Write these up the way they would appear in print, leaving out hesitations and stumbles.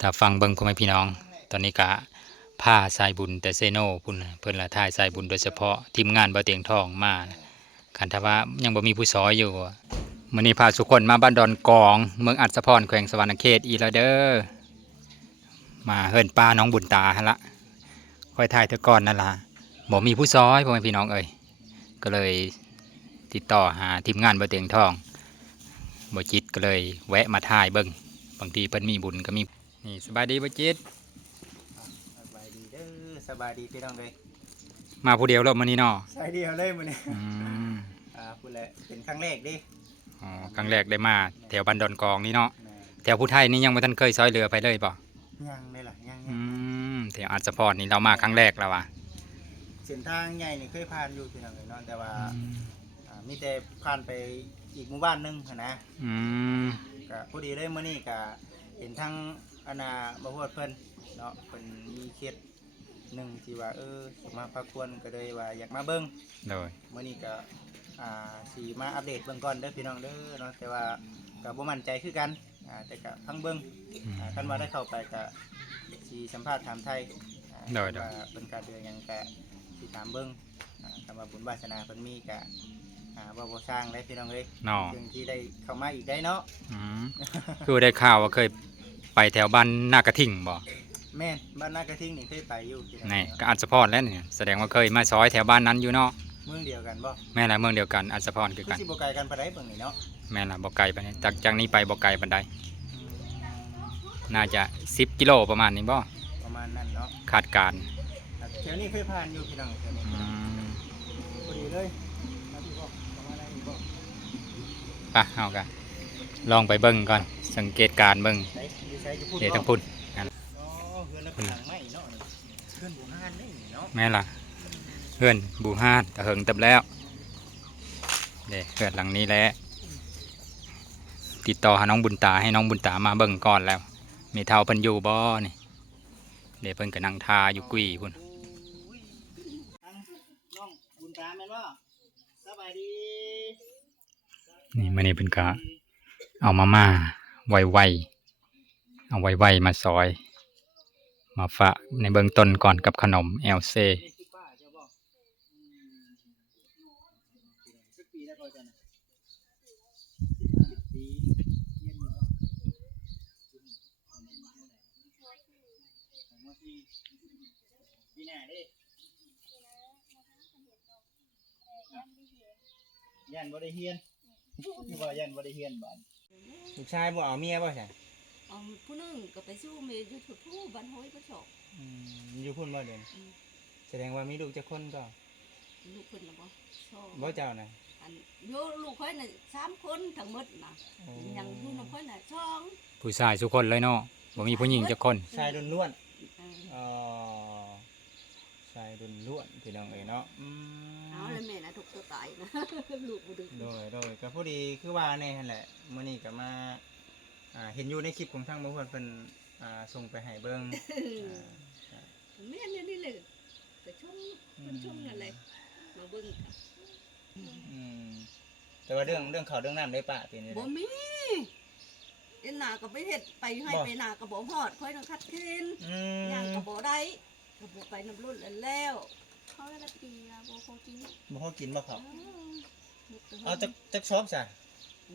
ถ้าฟังเบิ่งพ่อแม่พี่น้องตอนนี้กะผ้าสายบุญแต่เซโนพุ่นน่ะเพิ่นละท่ายสายบุญโดยเฉพาะทีมงานบ่เตียงทองมาคันถ้าว่ายังบ่มีผู้ซอยอยู่มื้อนี้พาทุกคนมาบ้านดอนกองเมืองอัศพรแขวงสะหวรรณเขตอีแล้วเด้อมาเฮิ้นป้าน้องบุญตาหั่นละค่อยถ่ายเธอก่อนนั่นล่ะบ่มีผู้ซอยพ่อแม่พี่น้องเอ้ยก็เลยติดต่อหาทีมงานบ่เตียงทองบ่จิตก็เลยแวะมาถ่ายเบิ่งบางทีเพิ่นมีบุญก็มีนี่สบายดีบ่จิต สบายดีเด้อสบายดีพี่น้องเลย มาผู้เดียวรอบมื้อนี้เนาะ ใช่เดียวเลยมื้อนี้ อืม พูดเลยเป็นครั้งแรกดิ อ๋อครั้งแรกได้มาแถวบ้านดอนกองนี่เนาะ แหม่ แถวผู้ไทยนี่ยังบ่ทันเคยซอยเรือไปเลยป่ะ ยังเลยล่ะยัง อืมแถวอัศพรนี่เรามาครั้งแรกแล้วว่ะ เส้นทางใหญ่นี่เคยผ่านอยู่พี่น้องเลยเนาะแต่ว่ามีแต่ผ่านไปอีกหมู่บ้านหนึงหั้นนะ อืม ก็พอดีเลยมื้อนี้ก็เห็นทั้งอนาบ่ฮอดเพิ่นเนาะเพิ่นมีเคสหนึงที่ว่าสิมาพักผ่อนก็เลยว่าอยากมาเบิ่ง โดย มื้อนี้ก็สีมาอัปเดตเบื้องก่อนเด้อพี่น้องเด้อเนาะแต่ว่าก็บ่มั่นใจคือกันแต่ก็พังเบิ่งคันว่าได้เข้าไปก็สิสัมภาษณ์ถามไทยว่าเพิ่นการเดือนหยังก็สิถามเบิ่งคำว่าบุญวาสนาเพิ่นมีก็ว่าบ่สร้างได้พี่น้องเอ้ย เนาะ ซึ่งที่ได้เข้ามาอีกได้เนาะ อืมคือได้ข่าวว่าเคยไปแถวบ้านนากระทิ่งบ่ แม่นบ้านนากระทิงนี่เคยไปอยู่พี่น้อง นี่ก็อัศพรแล้วนี่แสดงว่าเคยมาซอยแถวบ้านนั้นอยู่เนาะ เมืองเดียวกันบ่ แม่นละเมืองเดียวกันอัศพรคือ คือ กัน สิบ่ไกลกันปานใดเบิ่งนี่เนาะ แม่นละบ่ไกลปานนี้จากนี้ไปบ่ไกลปานใดน่าจะ10 กิโลประมาณนี้บ่ ประมาณนั้นเนาะ คาดการณ์ แถวนี้เคยผ่านอยู่พี่น้องแถวนี้ อืม พอดีเลยมาพี่บ่ประมาณนั้นบ่ ไปเอากันลองไปเบิ่งก่อนสังเกตการณ์เบิ่ง ใช้อยู่ใช้จะพูด เดี๋ยวทั้งพุ่น อ๋อเฮือนละเป็นหลังไม้เนาะเฮือนโบราณนี่เนาะ แม่ล่ะเพื่อนบูฮานตะเหิงเต็มแล้วเด้เพื่อนหลังนี้แหละติดต่อหาน้องบุญตาให้น้องบุญตามาเบิ่งก่อนแล้วมีเท่าเพิ่นอยู่บ่นี่เดี๋ยวเพิ่นก็นั่งทาอยู่กุยพุ่น อุ้ยน้องบุญตาแม่นบ่สบายดี นี่มื้อนี้เพิ่นก็เอามาไวๆเอาไวๆมาซอย มาฝากในเบื้องต้นก่อนกับขนมเอลเซ นี่คือป้าเจ้าบ่สักปีแล้วก็จะน่ะ15 ปีเรียนอยู่บ่ผมว่าปีหน้าเด้ยันบ่ได้เฮียนคือว่ายันบ่ได้เฮียนบ้านลูกชายบ่เอาเมียบ่ใช่ ผู้หนึงก็ไปสู้เมย์อยู่ทุกผู้บ้านห้อยบ้านศอก อยู่พุ่นบ่เด่นแสดงว่ามีลูกจักคนก็ ลูกเพิ่นน่ะบ่ชอบ บ่เจ้าน่ะ อันโยลูกค่อยน่ะ3คนทั้งหมดน่ะยังอยู่นำค่อยน่ะ2 ผู้ชายทุกคนเลยเนาะบ่มีผู้หญิงจักคน ชายล้วน เออ ๆชายล้วนๆพี่น้องเอ๋ยเนาะ เอาแล้วแม่น่ะถูกตัวตายนะ ลูกบ่ดื้อ โดยก็พอดีคือว่าแน่นั่นแหละมื้อนี้ก็มาเห็นอยู่ในคลิปของทางบ่ฮู้เพิ่นส่งไปให้เบิ่ง แม่นี่เลยก็ชมเพิ่นชมนั่นแหละมาเบิ่งกัน อืมแต่ว่าเรื่องข้าวเรื่องน้ำได้ปะเป็นจัง บ่ ได๋ มีเอ็นหน้าก็ไปเฮ็ดไปให้ไปหน้าก็บ่ฮอดค่อยต้องคัดเค้น อื ย่าง ม ก็บ่ได้ก็บ่ไปน้ำรุ่นแล้วเขาละปีละบ่พอกิน บ่พอกินบ่ครับ เอา เอาจักชอบซะ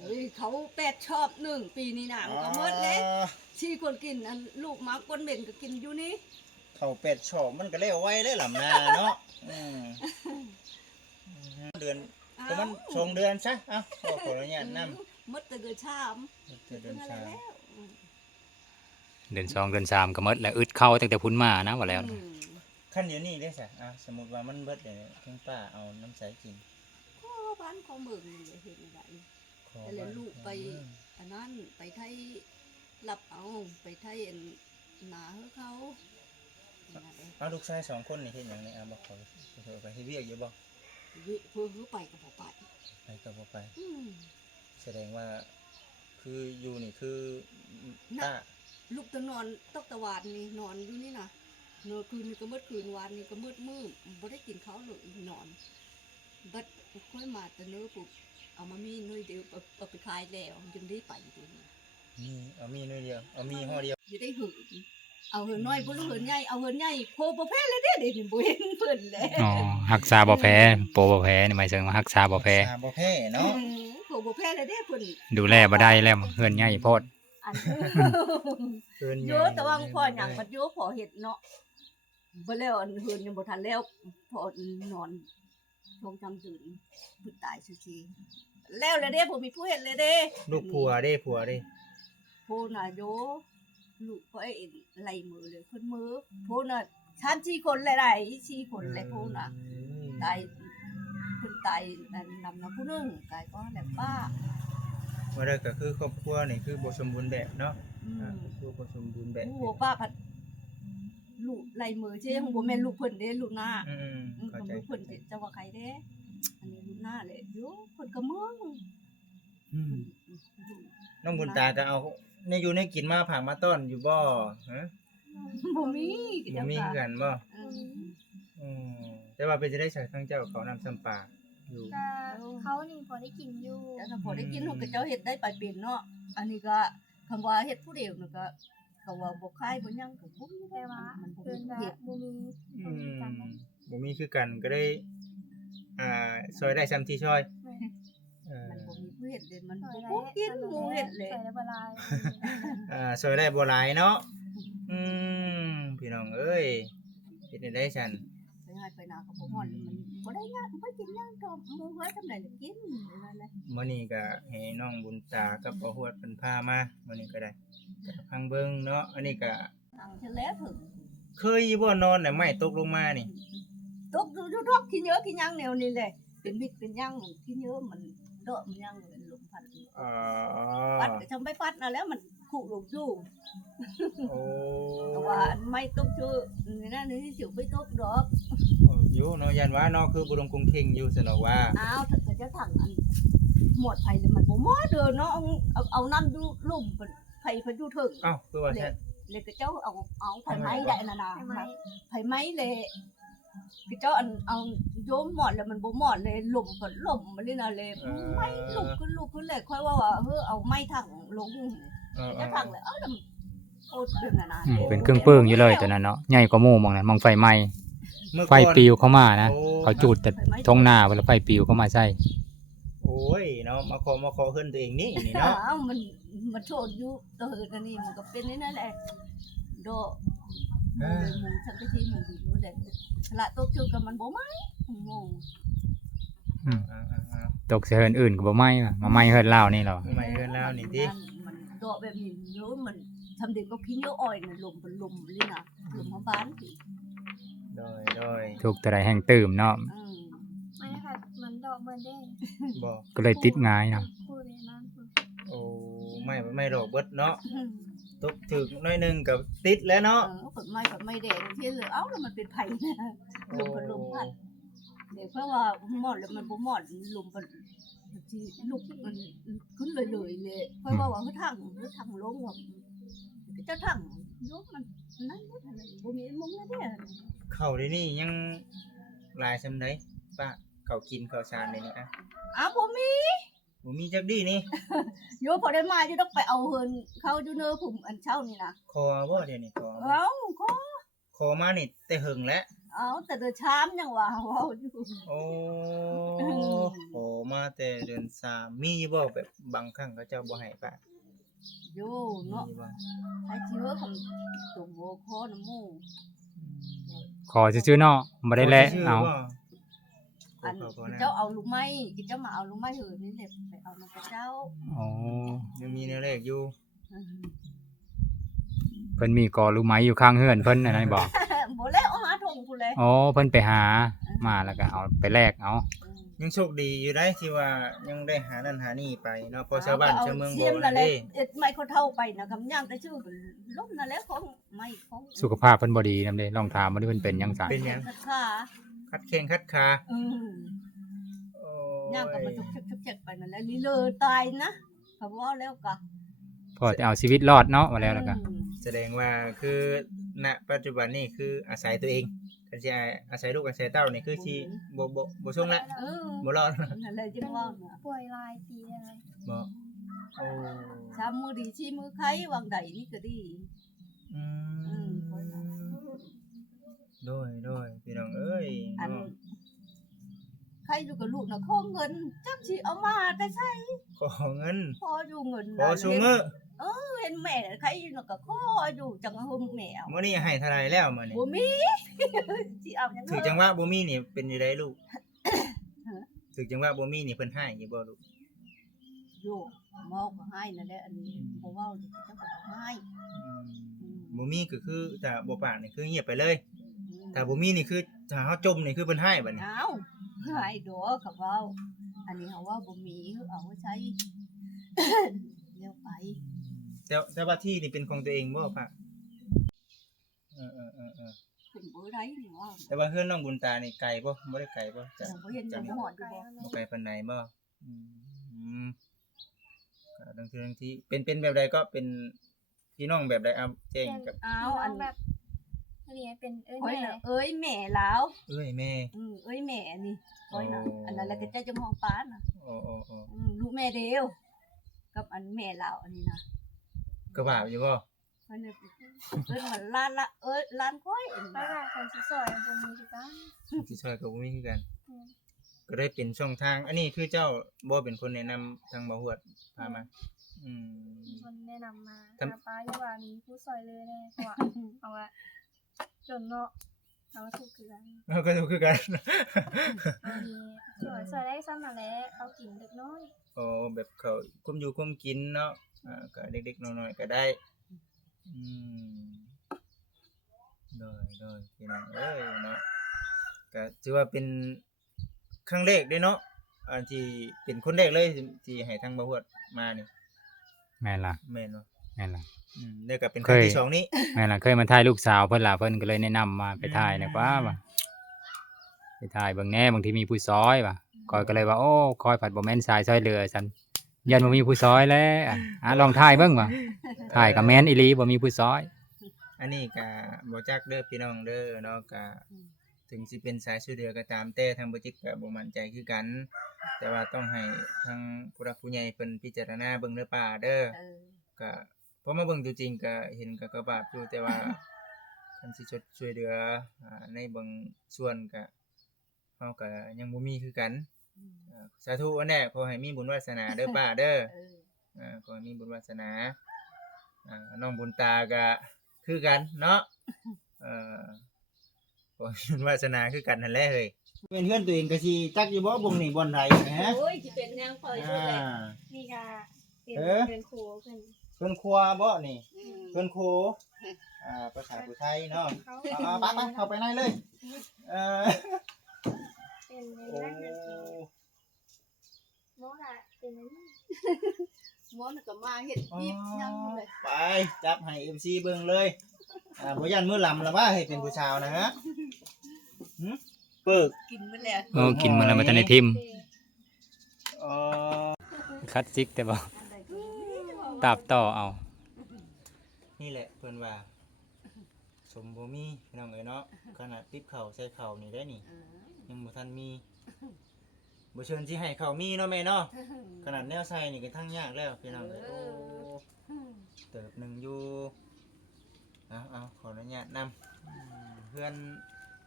เฮ้ยเขา8ชอบ1ปีนี้น่ะมันก็หมดเลยที่คนกินอันลูกหมาคนเบ่นก็กินอยู่นี่ ข้าวเป็ดชอบมันก็แล้วไวเลยล่ะนาเนาะเดือนก็มันชงเดือนซะเอ้าขออนุญาตนำ หมดแต่เดือนชาม เดือนชา แล้ว เดือน2เดือน3ก็หมดแล้วอึดเข้าตั้งแต่พุ่นมานะว่าแล้วนะ ขั้นเดี๋ยวนี้ได้ซะสมมุติว่ามันเบิดเลยเพิ่งป้าเอาน้ำใสกิน ก็บ้านของเบิ่งนี่เห็นได้ ขอ แล้วลูกไปอันนั้นไปไทยรับเอาไปไทยอันหนาให้เขา เอาลูกชาย2คนนี่เฮ็ดหยังนี่บอกเขาไปเฮ็ดเวียกอยู่บ่ เพื่อไปก็บ่ไป ไปก็บ่ไป แสดงว่าคืออยู่นี่คือป้า ลูกตะนอนตกตะวานนี่นอนอยู่นี่นะนอนคืนนี้ก็มืดคืนวานนี่ก็มืดมืดบ่ได้กินข้าวเลยนอนบัดค่อยมาแต่เนื้อปุ๊บเอามามีน้อยเดียวเอาไปขายแล้วยังได้ไปอยู่นี่ มีหน่อยเดียวเอามีห่อเดียว อยู่ได้หืนเอาเหินน้อยบ่รู้เหินใหญ่เอาเหินใหญ่โพบ่แพ้เลยเด้เดี๋ยวนี้บ่เห็นเพิ่นแล้ว อ๋อรักษาบ่แพ้โปรบ่แพ้นี่หมายถึงว่ารักษาบ่แพ้ บ่แพ้เนาะ โพบ่แพ้เลยเด้เพิ่น ดูแลบ่ได้แล้วเฮือนใหญ่โพด อัน เกิน เยอะแต่ว่าพ่อหยังมันเยอะพอเฮ็ดเนาะบ่แล้วอันเหินยังบ่ทันแล้วพอนอนทงจำตื่นเพิ่นตายซื่อๆแล้วเลยเด้ผมมีผู้เฮ็ดเลยเด้ ลูกผัวเด้ โพน่ะโยลูกก็ไอ้ไหลมือเลยขึ้นมือโพน่ะชั้น4คนหลายๆ4คนเลยโพน่ะตายเพิ่นตายนำผู้หนึงตายก็แบบป้า ว่าได้ก็คือครอบครัวนี่คือบ่สมบูรณ์แบบเนาะ อืม คือบ่สมบูรณ์แบบ โอ้โหป้าพัดลูกไหลมือใช่ยังบ่แม่นลูกเพิ่นเด้ลูกหน้า เข้าใจ ลูกเพิ่นจะว่าใครเด้อันนี้ลูกหน้าเลยโยเพิ่นก็มึง น้องบุญตาก็เอาในอยู่ในกินมาผักมาต้อนอยู่บ่ฮะ บ่มี บ่มีคือกันบ่ อืม อืมแต่ว่าเป็นจะได้ใช้ทั้งเจ้าเขานำซ้ำปลาอยู่ ก็เขานี่พอได้กินอยู่ แต่ถ้าพอได้กินเฮาก็เจ้าเฮ็ดได้ไปเป็นเนาะอันนี้ก็คำว่าเฮ็ดผู้เดียวนี่ก็เขาว่าบ่คายบ่หยังก็บ่มี แต่ว่า มันบ่ เพิ่น มี ก็ เฮ็ด บ่มี อื บ่มีกัน ม นะ บ่มีคือกันก็ได้ซอยได้ซ้ำที่ซอย แม่ เออ มันบ่มีผู้เฮ็ดเลยมัน ซอย บ่ ได้ บ่กินหมูเฮ็ดเลย ซอยได้บ่หลาย ซอยได้บ่หลายเนาะพี่น้องเอ้ยเฮ็ดได้ฉัน ไปให้ไปนาก็บ่ฮ้อนมันบ่ได้ยากบ่กินหยังก็หมูเฮ็ดทำได้กินนั่นแหละ มื้อนี้ก็ให้น้องบุญตากับพ่อฮวดเพิ่นพามามื้อนี้ก็ได้ก็พังเบิ่งเนาะอันนี้ก็ นั่งเฉแล้วถึง เคยอยู่บ่นอนน่ะไม้ตกลงมานี่ ตกดูดอกกินเยอะกินหยังแนวนี้แหละเป็นมิตรเป็นหยังกินเยอะมันเดาะมันหยังเป็นลมพัด อ๋อ ปัดก็ทำไปปัดน่ะแล้วมันขู่ลงอยู่ โอ้ แต่ว่าไม่ตกชื่อนี่นะนี่สิวไปตกดอก อยู่เนาะยันว่าเนาะคือบ่ลงคงเข่งอยู่ซั่นเนาะว่า อ้าวถ้าเกิดจะถังอันหมดไผเลยมันบ่หมดเด้อเนาะเอาน้ำดูลุ่มไผเพิ่นอยู่ถึง อ้าวคือว่าแท้ เลยก็เจ้าเอาไผไม้ได้น่ะนะ ใช่ไหม ไผไม้เลยก็เจ้าอันเอาโยมหมดแล้วมันบ่หมดเลยหล่มก็หล่มมันนี่น่ะเลยไม่ลุกขึ้นเลยค่อยว่าเฮ้อเอาไม้ถังลง เออ จะถังเลยแล้วโอ้เป็นน่ะนะ เป็นเครื่องเปิ้งอยู่เลยตัวนั้นเนาะใหญ่กว่าหมู่หมองนั้นมองไฟไหม้ เมื่อ ไฟ ก่อน ปลิวเข้ามานะ โอ้ เขาจุดแต่ท้องนาเวลาไฟปลิวเข้ามาใส่ โอ้ยเนาะมาขอเฮือนตัวเองนี่เนาะ อ้าวมันโทษอยู่ตัวเหินอันนี้มันก็เป็นนี่นั่นแหละโดหมูสังกะสีหมูดิบมันได้ละตกชื่อกับมันบ่ไหม้งง ๆ ตกเสืออื่นๆก็บ่ไหม้ว่ะมาไหม้เฮือนลาวนี่เหรอ ๆไม่เฮือนแล้วนี่ติ มันโดแบบนี้เยอะมันทำเด็กก็ขี้เยอะอ่อยน่ะลมเป็นลมเลยนะลมของบ้านสิ โดย ถูกแต่ใดแห่งตื่มเนาะ ไม่ค่ะมันดอกเบิ่นเด้ บ่ ก็เลยติดง่ายเนาะ พูดเลยนั้น โอ้ไม่ดอกเบิดเนาะตกถึกน้อยหนึงก็ติดแล้วเนาะ กดไม่แดงที่เหลือเอ้าแล้วมันเป็นไผ่นะลมเป็นลมพัดเดี๋ยวเพราะว่าหมอดแล้วมันบ่หมอดลมเป็นที่ลุกมันขึ้นเลยเลยเพราะว่าคือทางลงว่าจะทางยกมันนั่นบ่มีมุงนะเด้อ เข้าวเดี๋ยวนี้ยังหลายซำใดป้าข้าวกินข้าวสารนี่นะ อ้าวบ่มี บ่มีจักดีนี่ โยพอได้มาจะต้องไปเอาเฮินเข้าอยู่เนอผมอันเช่านี่นะ ขอบ่เดี๋ยวนี้ขอบ่ เอ้าก็ ขอมานี่แต่หึงแล้ว เอาแต่เดือชามยังว่าเว้าอยู่ โอ้ขอมาแต่เดือน3มีบ่แบบบางครั้งเขาเจ้าบ่ให้ป้า โยเนาะ มีบ่ ไอ้เชื้อคำตุ่มโบคอน้ำมู ขอซื่อๆเนาะบ่ได้แลเอา อันเจ้าเอาลูกไม้กินเจ้ามาเอาลูกไม้เหินนี่แหละไปเอาน้ำเจ้า อ๋อ ยังมีแนวแรกอยู่ เพิ่นมีกอลูกไม้อยู่ข้างเฮือนเพิ่นอันนั้นบอก บ่แล้วเอาหาทงกูเลย อ๋อเพิ่นไปหามาแล้วก็เอาไปแลกเอา ยังโชคดีอยู่ได้ที่ว่ายังได้หานั่นหานี่ไปเนาะเพอชาวบ้านชาวเมือง เสี บ่ ยม นั่ นั่ น นแหละ เด้ เอ็ดไม่เขาเท่าไปนะคำย่างแต่ชื่อล้มนั่นแหละของไม่ของ สุขภาพเพิ่นบ่ดีนำเด้ลองถามว่าเพิ่นเป็นหยังซั่น เป็นหยัง ค่ะ คัดแข้งคัดขา อืม โอ้ ย่างกับมัน ย ทุกๆๆไปนั่นแหละนี่เลยตายนะเขาว่าแล้วก็ พอจะเอาชีวิตรอดเนาะว่าแล้วก็ แสดงว่าคือณปัจจุบันนี่คืออาศัยตัวเองคันสิอาศัยลูกอาศัยเต้านี่คือสิบ่ส่งละ เออ บ่รอด นั่นแหละจังว่าน่ะ ป่วยหลายปีเลย บ่ โอ้ ช้ำมือดีชี้มือไข้วางใดนี่ก็ดี อื อืม โดยพี่น้องเอ้ย อัน เนาะ ใครอยู่กับลูกน่ะขอเงินจักสิเอามาแต่ใช้ ขอเงิน ขออยู่เงิน ขอชูมือ เห็นแม่ใครอยู่น่ะก็ขออยู่จังหึมแม่เอา มื้อนี้ให้เท่าไหร่แล้วมื้อนี้ บ่มี สิเอาหยัง ถือจังหวะบ่มีนี่เป็นจังไดลูกถือจังหวะบ่มีนี่เพิ่นให้อยู่บ่ลูก อยู่เมาก็ให้นั่นแหละอันนี้บ่เว้านี่เจ้าก็บ่ให้ อืม อืม บ่มีก็คือถ้าบ่ปากนี่คือเงียบไปเลยถ้าบ่มีนี่คือถ้าเฮาจมนี่คือเพิ่นให้บัดนี้ เอาให้ดอกก็เว้าอันนี้เฮาว่าบ่มีเอาไว้ใช้ แล้วไป แต่ว่าที่นี่เป็นของตัวเองบ่ปะเออ เป็นบ่ได้นี่ว่า แต่ว่าเฮือนน้องบุญตานี่ไกลบ่บ่ได้ไกลบ่จ้ะ ยังบ่เห็นอยู่หมอนอยู่บ่ บ่ไกลปานใดบ่อืมก็บางทีเป็นแบบใดก็เป็นพี่น้องแบบใดเอาแจ้งกับ เอาอัน แบบนี่เป็นเอ้ย ค่อย แม่ น่ะเอ้ยแม่ลาว เอ้ยแม่ เอ้ยแม่นี่ค่อยน่ะ โอ้ อันนั้นแล้วก็เจ้าจำห้องป้าน่ะ โอ้ ลูกแม่เดียว กับอันแม่ลาวอันนี้นะ ก็บาปอยู่บ่ เพิ่นน่ะเพิ่นว่าล้านละล้านค่อยอัน ไป นั้น ว่าคนสิซอยบ่มีคือกัน สิช่วยก็บ่มีคือกัน อืม ก็ได้เป็นช่องทาง อันนี้คือเจ้าบ่เป็นคนแนะนำทางบ่ฮวดพามาอืม มีคนแนะนำมา ทำ หาป้าอย่าว่ามีผู้ซอยเลยแน่เพราะว่าเอาว่าจนเนาะเอาว่าถูกคือกัน เราก็ดูคือกัน บางทีซอยได้ซ้ำนั่นแหละเอากินเล็กน้อย โอ้แบบเขาคุมอยู่คุมกินเนาะก็เด็กๆน้อยๆก็ได้อืมโดยพี่น้องเอ้ยเนาะก็ถือว่าเป็นครั้งแรกเด้เนาะอันที่เป็นคนแรกเลยที่ให้ทางบ่ฮวดมานี่ แม่นล่ะ แม่นบ่ แม่นล่ะ แล้วก็เป็นครั้ง เคย ที่สองนี้ แม่นล่ะเคยมาถ่ายลูกสาวเพิ่นล่ะเพิ่นก็เลยแนะนำมาไปถ่ายนะว่าไปถ่ายเบิ่งแหน่บางทีมีผู้ซอยว่ะก้อยก็เลยว่าโอ้คอยผัดบ่แม่นสายซอยเรือซั่นยันบ่มีผู้ซอยแล้วลองถ่ายเบิ่งว่ะถ่ายก็แม่นอีหลีบ่มีผู้ซอย อันนี้ก็บ่จักเด้อพี่น้องเด้อเนาะก็ถึงสิเป็นสายช่วยเหลือก็ตามแต่ทางบ่จิตก็บ่มั่นใจคือกัน แต่ว่าต้องให้ทางผู้รักผู้ใหญ่เพิ่นพิจารณาเบิ่งเด้อป้าเด้อ ก็พอมาเบิ่งตัวจริงก็เห็นก็บาปอยู่แต่ว่า คันสิช่วยเหลือในบางส่วนก็เฮาก็ยังบ่มีคือกันสาธุอันแน่ขอให้มีบุญวาสนาเด้อป้าเด้อขอให้มีบุญวาสนาน้องบุญตาก็คือกันเนาะขอให้บุญวาสนาคือกันนั่นแหละเฮ้ยเป็นเพื่อนตัวเองก็สิจักอยู่บ่บ่งนี่บ่อนใดนะฮะ โอ้ยสิเป็นแนวคอยช่วยแหละ นี่ก็เป็น เอ๊ะ เป็นครูเพิ่น เพิ่นครัวบ่นี่เพิ่นโคภาษาผู้ไทยเนาะ เขา ไปเข้าไปในเลยเออ เป็นใน โอ้ ด้านเป็นครูโมล่ะเป็นอันนี้ หมอนก็มาเฮ็ดยิบยังอยู่เลย ไปจับให้ MC เบิ่งเลยบ่ยันมือลำละว่าให้เป็นผู้ชาวนะฮะปึก กินหมดแล้ว โอ้กินมื้อละบ่ทันได้ทิม เด้ อ๋อ คัดซิกแต่บ่ตาบต่อเอา นี่แหละเพิ่นว่าสมบ่มีพี่น้องเอ้ยเนาะขนาดติ๊บเข่าใส่เข่านี่ได้นี่ยังบ่ทันมีบ่เชิญสิให้เขามีเนาะแม่เนาะขนาดแนวใส่นี่ก็ทั้งยากแล้วพี่น้องเอ้ยโอ้เติบหนึงอยู่เอาขออนุญาตนำเพื่อน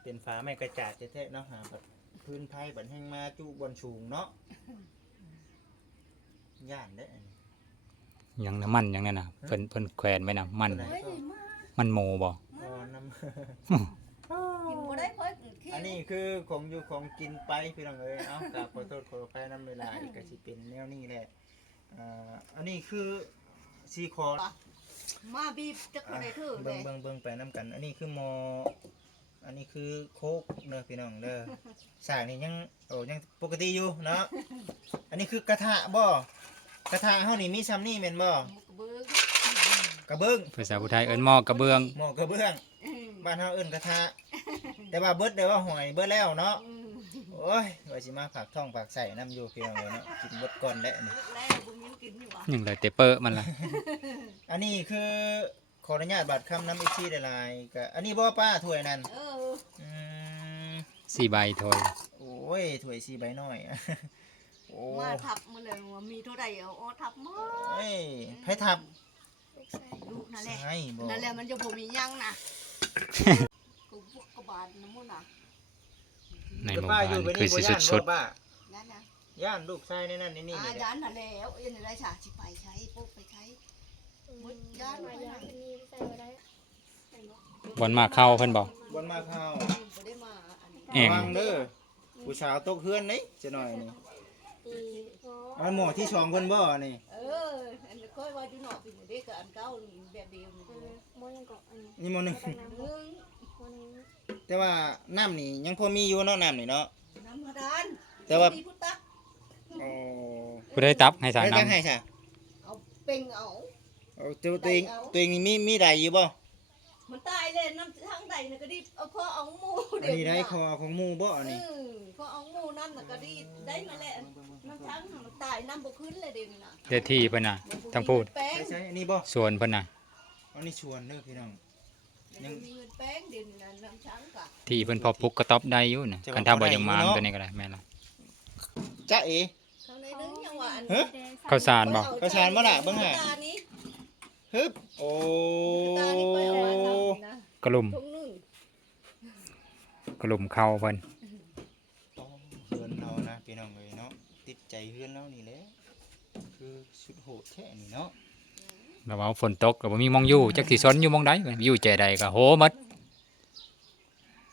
เป็นฝาไม้กระจาดแท้ๆเนาะหาแบบพื้นไผบัดแห่งมาจุบนสูงเนาะย่านเด้ออันนี้ หยังน้ำมันหยังนั่นน่ะเพิ่นแขวนไว้น่ะมัน เฮ้ยมา มันโมบ่ น้ำ กินบ่ได้เพิ่นขี้ อันนี้คือของอยู่ของกินไปพี่น้องเอ้ยเอ้ากราบขอโทษขออภัยน้ำเวลาอีกก็สิเป็นแนวนี้แหละอันนี้คือซีคอร์ มาบีบจักบ่ได้ถือ เบิ่ แม่ งเบิ่งเบิ่งไปน้ำกัน อันนี้คืออันนี้คือโคกเด้อพี่น้องเด้อสากนี่ยังยังปกติอยู่เนาะอันนี้คือกระทะบ่กระทะเฮานี่มีซ้ำนี่แม่นบ่ เบิ่ง กระเบื้อง ภาษาผู้ไทยเอิ้นหม้อกระเบื้อง หม้อกระเบื้องบ้านเฮาเอิ้นกระทะแต่ว่าเบิดเด้อว่าหอยเบิดแล้วเนาะ โอ้ยว่าสิมาผักท้องผักใส่น้ำอยู่พี่น้องเลยเนาะกินเบดก่อนแหละนี่ แล้วบ่มีกินอยู่ว่ะ หยังเลยเตเปอร์มันล่ะ อันนี้คือขออนุญาตบัตรคำน้ำอีกที่หลายๆก็อันนี้บ่ป้าถ้วยนั่น เออ อืม 4 ใบโทย โอ้ยถ้วยสีใบน้อย โอ้ มาทับมาเลยว่ามีเท่าใดเอาอ้อทับหมด เอ้ยไผทับ ลูกชาย ลูกนั่นแหละ ใช่บ่ นั่นแหละมันจะบ่มีหยังนะกูพวกกบาลน้ำมันน่ะ ในหมู่บ้านคือสิสุด ป้า นั่นนะ ย่านลูกชายในนั่นในนี่ อา นี่แหละ ยานนั่นแล้วยันได้ฉาสิไปใช้ปุ๊บไปใช้ มุดย้อนไป ย้ ไหน อนนี่ใส่ไว้ได้ใส่เนาะ ๆวันมาเข้าเพิ่นบอก บนมาข้าว บ่ได้มาอันนี้ แอง ระวังเด้อผู้สาวตกเฮือนนี่จะหน่อยนี่ ตีอ๋อ อันหมอที่2เพิ่นบ่นี่ เอออันนี้ค่อยว่าอยู่นอกเป็นเด็กกับอันเก่านี่แบบเดียวนี่ โมยังเกาะอันนี้ นี่หมอหนึง น้ำ หนึ่ง โมนึง แต่ว่าน้ำนี่ยังพอมีอยู่เนาะน้ำนี่เนาะ น้ำพดาน แต่ว่า มีพุตัก โอ้ ผู้ได้ตับให้สาง แล้ว น้ำ จังให้ซะ เอาเป่งเอา เอาตัวเองนี่มีใดอยู่บ่ มันตายเลยน้ำทางใดน่ะก็ดิเอาพอเอาหมู อันนี้ได้คอของหมู่บ่อันนี้ พอเอาหมูนั่นน่ะก็ดิได้มาแล้วน้ำทางมันตายน้ำบ่ขึ้นเลยเดี๋ยวนี้น่ะ เดี๋ยวที่เพิ่นน่ะทั้งพูด แป้ง ใช่อันนี้บ่ ส่วนเพิ่นน่ะ อันนี้ชวนเด้อพี่น้อง ยังมีเงินแป้งเดี๋ยวนี้น่ะน้ำช้างกะ ที่เพิ่นพอปลุกกระต๊อบได้อยู่น่ะคันถ้าบ่อยังมามตัวนี้ก็ได้แม่นล่ะ จ๊ะเอ ข้างในนึงยังว่าอัน เฮ้ย ข้าวสารบ่ ข้าวสารบ่ล่ะเบิ่งหา ตานี้ ฮึบโอ้ ตานี้ไปเอามาทำนะ กระหลุม ทุ่งนึง กระหลุมเข้าเพิ่น เฮือนเรานะพี่น้องเอ้ยเนาะติดใจเฮือนเรานี่แหละคือสุดโหดแท้นี่เนาะ แบบว่าฝนตกก็บ่มีหมองอยู่จักสิซนอยู่หมองใดอยู่ใจใดก็โหหมด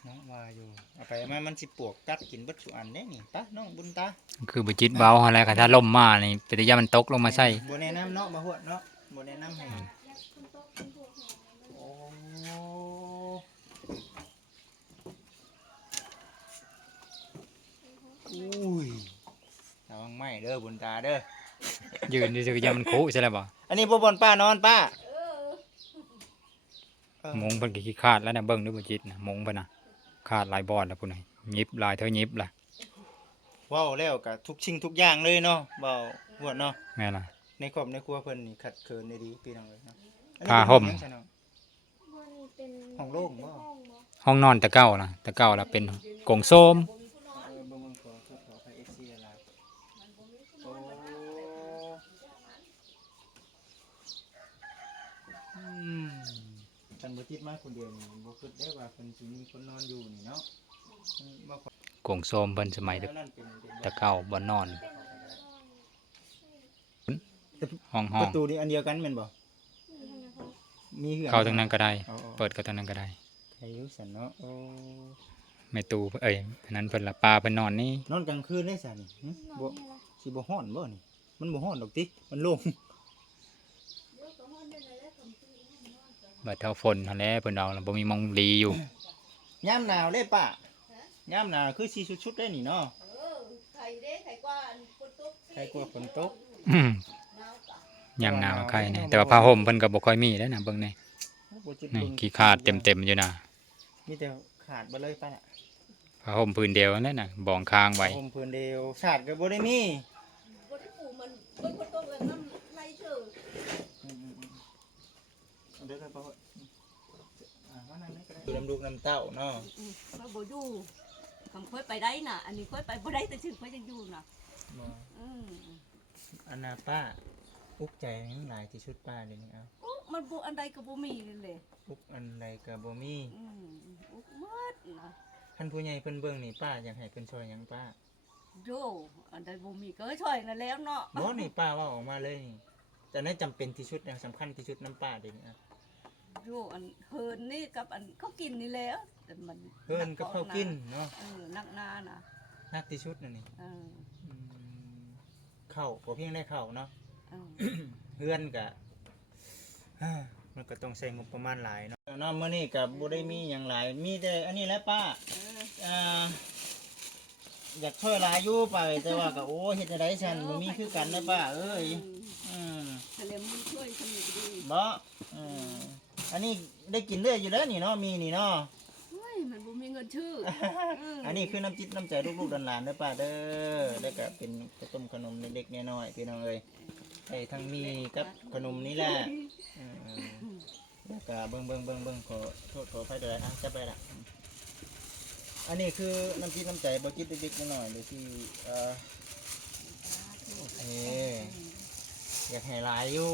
เนาะว่าอยู่เอาไปเอามามันสิปวกกัดกินเบิดสุอันเด้นี่ตาน้องบุญตา คือบ่จิตเบาหั่นแหละคันถ้าลมมานี่เป็นระยะมันตกลงมาใส่ บ่แนะนำเนาะบ่ฮวดเนาะบ่แนะนำให้โอ้อุ้ยระวังไหม้เด้อบุญตาเด้อ ยืนซื่อๆยามมันคุใช่แล้วบ่ อันนี้บ่บ่อนป้านอนป้า มงเพิ่นก็ขี้ขาดแล้วนะเบิ่งดูบ่จิตนะมงเพิ่นน่ะขาดหลายบอนแล้วพุ่นน่ะยิบหลายเท่ายิบล่ะ เว้าแล้วก็ทุกสิ่งทุกอย่างเลยเนาะเว้าฮวดเนาะ แม่นล่ะ ในครอบในครัวเพิ่นนี่ขัดเคินได้ดีพี่น้องเอ้ยเนาะ ผ้าห่ม อันนี้เป็นหยังไงเนาะ โมนี่เป็น ห้องโล่งบ่ ห้องบ่ ห้องนอนแต่เก่าล่ะแต่เก่าล่ะเป็นกงโสม บ่มึงขอไป FC อะไรโอ้คันบ่จิตมาคนเดียวนี่บ่คิดได้ว่าเพิ่นสิมีคนนอนอยู่นี่เนาะบ่ค่อย กงโสมเพิ่นสมัย แล้วนั่นเป็น แต่เก่าบ่นอน ห้อง ประตูนี่อันเดียวกันแม่นบ่มีเหือน เข้าทางนั้นก็ได้ อ๋อ เปิดเข้าทางนั้นก็ได้ ใครรู้สันเนาะโอ้ แม่ตูเอ้ยอันนั้นเพิ่นละปลาเพิ่นนอนนี่ นอนกลางคืนได้สันนี่หึ นอ บ่ นนี่ละ สิบ่ฮ้อนบ่นี่มันบ่ฮ้อนดอกติมันโล่ง บัดเท่าฝนหั่นแหละเพิ่นเอาล่ะบ่มีหมองหลีอยู่ ยามหนาวเด้ป้ายามหนาวคือสิชุดๆได้นี่เนาะ ไข่เด้ไข่กว่าอันฝนตก ใครกลัวฝนตก อืม หนาวกะ ยามหนาวใครเนี่ยแต่ว่าผ้าห่มเพิ่นก็บ่ค่อยมีแล้วนะเบิ่งนี่ บ่จิต นี่ เบิ่ง ขี้ขาดเต็มๆอยู่นะ มีแต่ขาดบ่เลยป้าน่ะ ผ้าห่มพื้นเดียวนั่นน่ะบองค้างไว้ ผมเพิ่นเดียวขาดก็บ่ได้มี บ่ได้ปลูกมันเบิ่งฝนตกแล้วน้ำไหลเชอ เอาเดี๋ยวค่อยไปว่าว่านั่นก็ได้ดูน้ำลูกน้ำเต้าเนาะ ค่อยบ่อยู่คำค่อยไปได้น่ะ อันนี้ค่อยไปบ่ได้แต่ชื่อค่อยยังอยู่น่ะ บ่ อืม อันน่ะป้าอุกใจหยังหลายที่ชุดป้าเดี๋ยวนี้เอา อุ๊ยมันบ่อันใดก็บ่มีนั่นแหละ อุกอันใดก็บ่มี อุ๊ยหมดนะ ท่านผู้ใหญ่เพิ่นเบิ่งนี่ป้าอยากให้เพิ่นช่วยหยังป้า โยอันใดบ่มีก็ช่วยนั่นแล้วเนาะ บ่นี่ป้าเว่าออกมาเลยนี่แต่นั้นจำเป็นที่สุดนะสำคัญที่สุดน้ำป้าเดี๋ยวนี้อะ โยอันเฮินนี่กับอันเขากินนี่แล้วแต่มัน เพิ่นกับข้าวกินเนาะ นักหนาน่ะ นักที่สุดนั่นนี่ เออ อืมข้าวบ่เพียงได้ข้าวเนาะ เออ เฮือนก็มันก็ต้องใช้งบประมาณหลายเนาะเนาะมื้อนี้ก็บ่ได้มีหยังหลายมีแต่อันนี้แหละป้า เออ อยากช่วยหลายอยู่ไปแต่ว่าก็โอ้เฮ็ดจังได๋ซั่นบ่มีคือกันนะป้าเอ้ยอืม ทะเลมันช่วยสนุกดี บ่อืมอันนี้ได้กินเรื่อยอยู่แล้วนี่เนาะมีนี่เนาะ เฮ้ยมันบ่มีเงินชื่อ อันนี้คือน้ำจิตน้ำใจลูกๆหลานๆเด้อป้าเด้อแล้วก็เป็นข้าวต้มขนมเล็กๆน้อยๆพี่น้องเอ้ยไอ้ทั้งมีกับขนมนี่แหละแล้วก็เบิ่งขอโทษขออภัยด้วยอ่ะจับไปละอันนี้คือน้ำจิตน้ำใจบ่จิตเล็กๆน้อยๆเลยที่ เอ้อยากให้หลายอยู่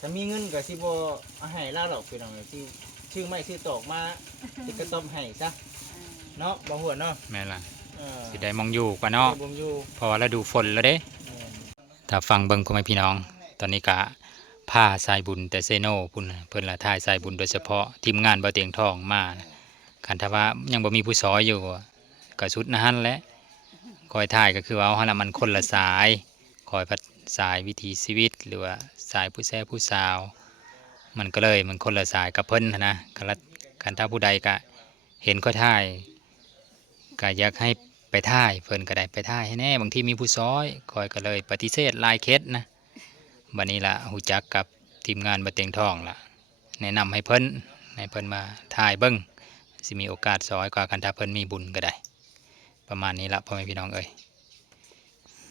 ถ้ามีเงินก็สิบ่เอาให้ลาหรอกพี่น้องที่ชื่อไม้ชื่อตอกมาสิกระต้อมให้ซะเนาะบ่หัวเนาะ แม่นล่ะ เออ สิได้มองอยู่กว่าเนาะ บ่มอยู่ เพราะว่าฤดูฝนแล้วเด้ถ้าฟังเบิ่งพ่อแม่พี่น้อง ตอนนี้ก็พาสายบุญแต่เซโนพุ่นน่ะเพิ่นละถ่ายสายบุญโดยเฉพาะทีมงานบ่เตียงทองมาคันถ้าว่ายังบ่มีผู้ซอยอยู่ก็สุดนะหั่นแหละคอยถ่ายก็คือว่าเอาหั่นน่ะมันคนละสายคอยพัดสายวิถีชีวิตหรือว่าสายผู้แซ่ผู้สาว มันก็เลยมันคนละสายกับเพิ่นหั้นนะคันถ้าผู้ใดก็เห็นก็ถ่ายก็อยากให้ไปถ่ายเพิ่นก็ได้ไปถ่ายให้แน่บางทีมีผู้ซอยคอยก็เลยปฏิเสธหลายเคสนะบัดนี้ล่ะฮู้จักกับทีมงานบ่เตียงทองล่ะแนะนำให้เพิ่นมาถ่ายเบิ่งสิมีโอกาสซอยกว่าคันถ้าเพิ่นมีบุญก็ได้ ประมาณนี้ละพ่อแม่พี่น้องเอ้ย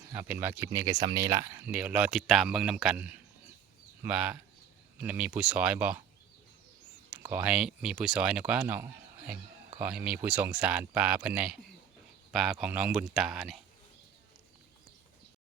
เอาเป็นว่าคลิปนี้ก็ซ้ำนี้ละเดี๋ยวรอติดตามเบิ่งนํกันว่าจะมีผู้ซอยบ่ขอให้มีผู้ซอยนะกว่าเนาะขอให้มีผู้ส่งสารปลาเพิ่นแน่ปลาของน้องบุญตาเนี่ย